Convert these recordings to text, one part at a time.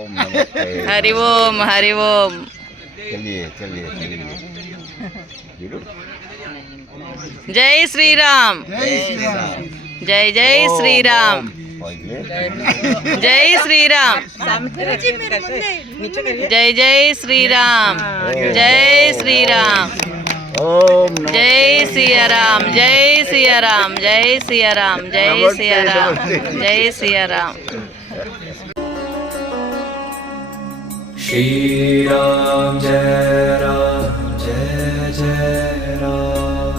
हरि ओम हरि ओम। चलिए चलिए चलिए। जय श्री राम। जय जय श्री राम। जय श्री राम। जय जय श्री राम। जय श्री राम। जय सिया राम। जय सिया राम। जय सिया राम। जय सिया राम। जय सिया राम। श्री राम जय जय राम।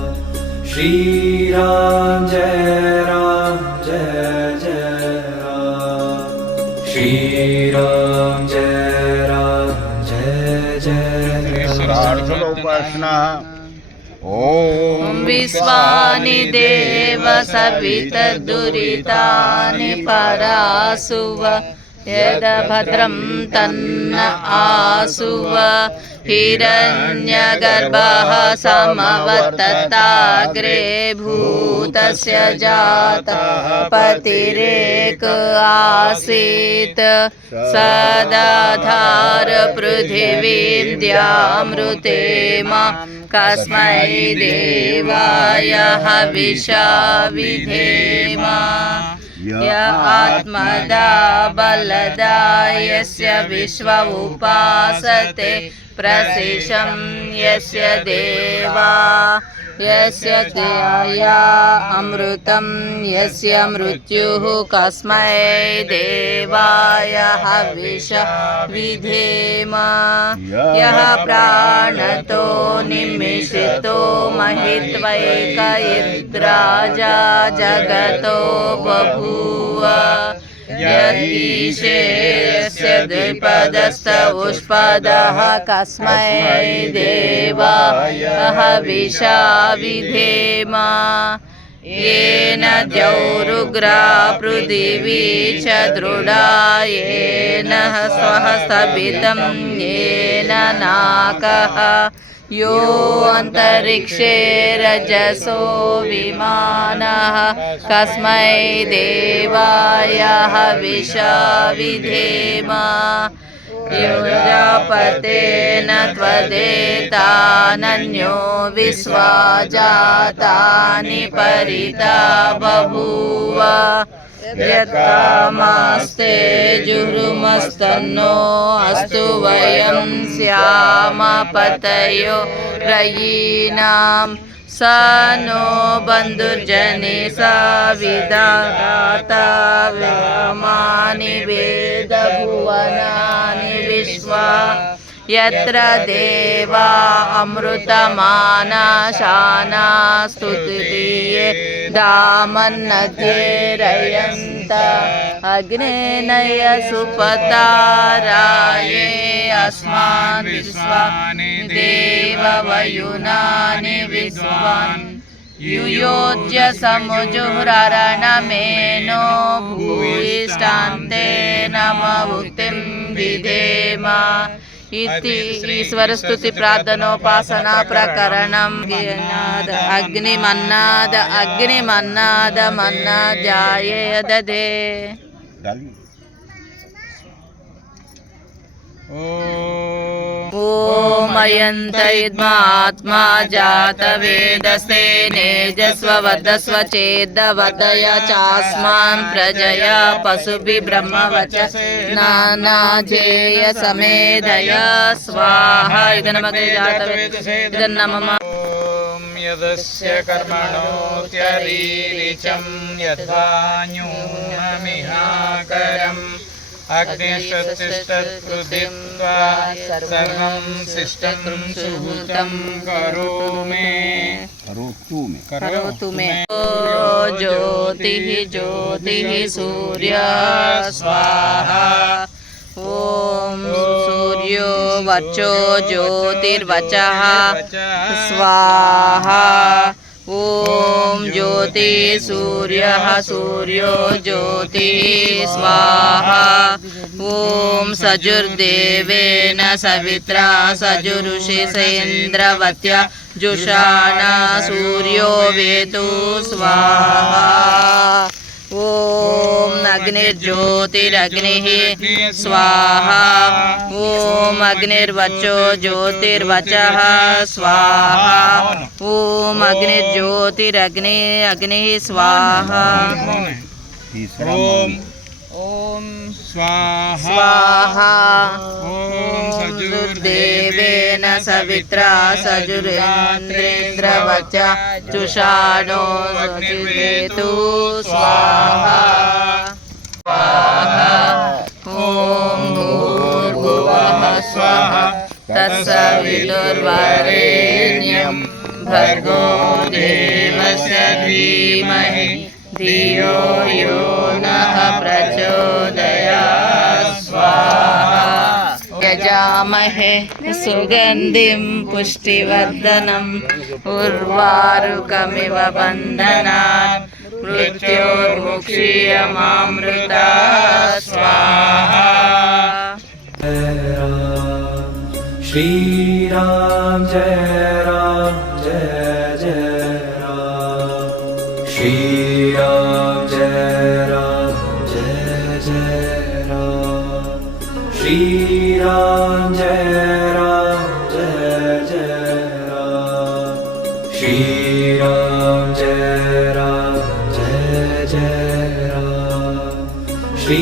श्री राम जय जय राम। श्री राम जय जय राम। उपासना। ओम विश्वानि देव सवितर्दुरितानि परासुव यद भद्रं तन्न आसुव हिरण्यगर्भः समवतताग्रे भूतस्य जातः पतिरेक आसीत् सदाधार पृथिवीं द्यामृतेमा कस्मै देवाय हविषा विधेम य आत्मदा बलदा यस्य विश्व उपासते प्रसिशं यस्य देवा यस्य दया अमृतं यस्य मृत्युः कस्मै देवाय हविषा विधेम यः प्राणतो निमिषितो महित्वैक इद्राजा जगतो बभूव यदीशेयस्य द्विपदस्थ उष्पदः कस्मै देवाय हविषा विधेम येन द्यौरुग्रा पृथिवी च दृढा येन स्वहस्तभितं येन नाकः यो अंतरिक्षे रजसो विमानः कस्मै देवाय हविषा विधेम युजापतेन त्वदेतानन्यो विश्वा जातानि परिता बभूव यत्कामास्ते जुहुमस्तन्नो अस्तु वयं स्याम पतयो रयीनां स नो बन्धुर्जने सविदाता व्योमानि वेदभुवनानि विश्वा यत्र देवा अमृतमानशाना स्तुतिये दामन्नद्येरयन्त अग्नेनय सुपताराये अस्मान् विश्वानि देववयुनानि विश्वान् युयोज्य समुजुहुररणमेनो भूयिष्ठान्ते नममुक्तिं विधेम इति ईश्वर स्तुति प्रार्थनोपासना प्रकरणम अग्निमन्नाद अग्निमन्नाद मन्नाद्याये दधे ओम अयंत इद्मात्मा जात वेदस्ते नेजस्ववदस्व चेद्वदय चास्मान् प्रजया पशुभि ब्रह्मवच नानाजेय समेधय स्वाहा इदन्मगे जात वेदसे इदन्नमम यदस्य कर्मणोऽत्यरीरिचं यद्वान्यूनमिहाकरम् अग्निशतिष्ठत्पृथिव्या सर्वं शिष्टं सुहृतं करोतु मे ज्योतिः ज्योतिः सूर्यः स्वाहा ओम सूर्यो वचो ज्योतिर्वचः स्वाहा ओम ज्योति सूर्यः सूर्यो ज्योति स्वाहा ओम सजुर्देवेन सवित्रा सजुरुषिसेन्द्रवत्या जुषाणा सूर्यो वेतु स्वाहा ॐ अग्निर्ज्योतिरग्निः स्वाहा ॐ अग्निर्वचो ज्योतिर्वचः स्वाहा ॐ अग्निर्ज्योतिरग्निः स्वाहा ओम स्वाहा स्वाहा ओम सजुर्देवेन सवित्रा सजुरेन्द्रेन्द्रवचा जुषाणो सजुरेतु स्वाहा स्वाहा ॐ भूर्भुवः स्वाहा तत्सवितुर्वरेण्यं भर्गो देवस्य धीमहि धियो यो नः प्रचोदयात् स्वाहा यजामहे सुगन्धिं पुष्टिवर्धनम् उर्वारुकमिव बन्धनात् मृत्योर्मुक्षीयमामृतात् स्वाहा श्री राम जय राम जय जय राम श्री राम जय राम जय जय राम श्री राम जय राम जय जय राम श्री राम जय राम जय जय राम श्री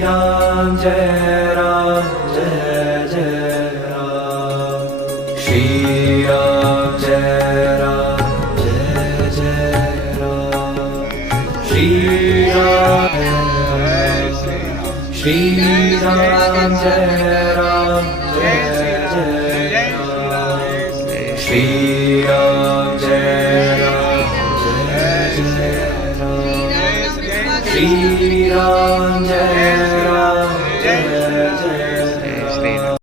राम जय राम जय जय राम श्री राम जय राम जय जय राम श्री राम श्री राम जय राम जय जय राम श्री राम जय राम जय जय राम श्री राम जय राम जय जय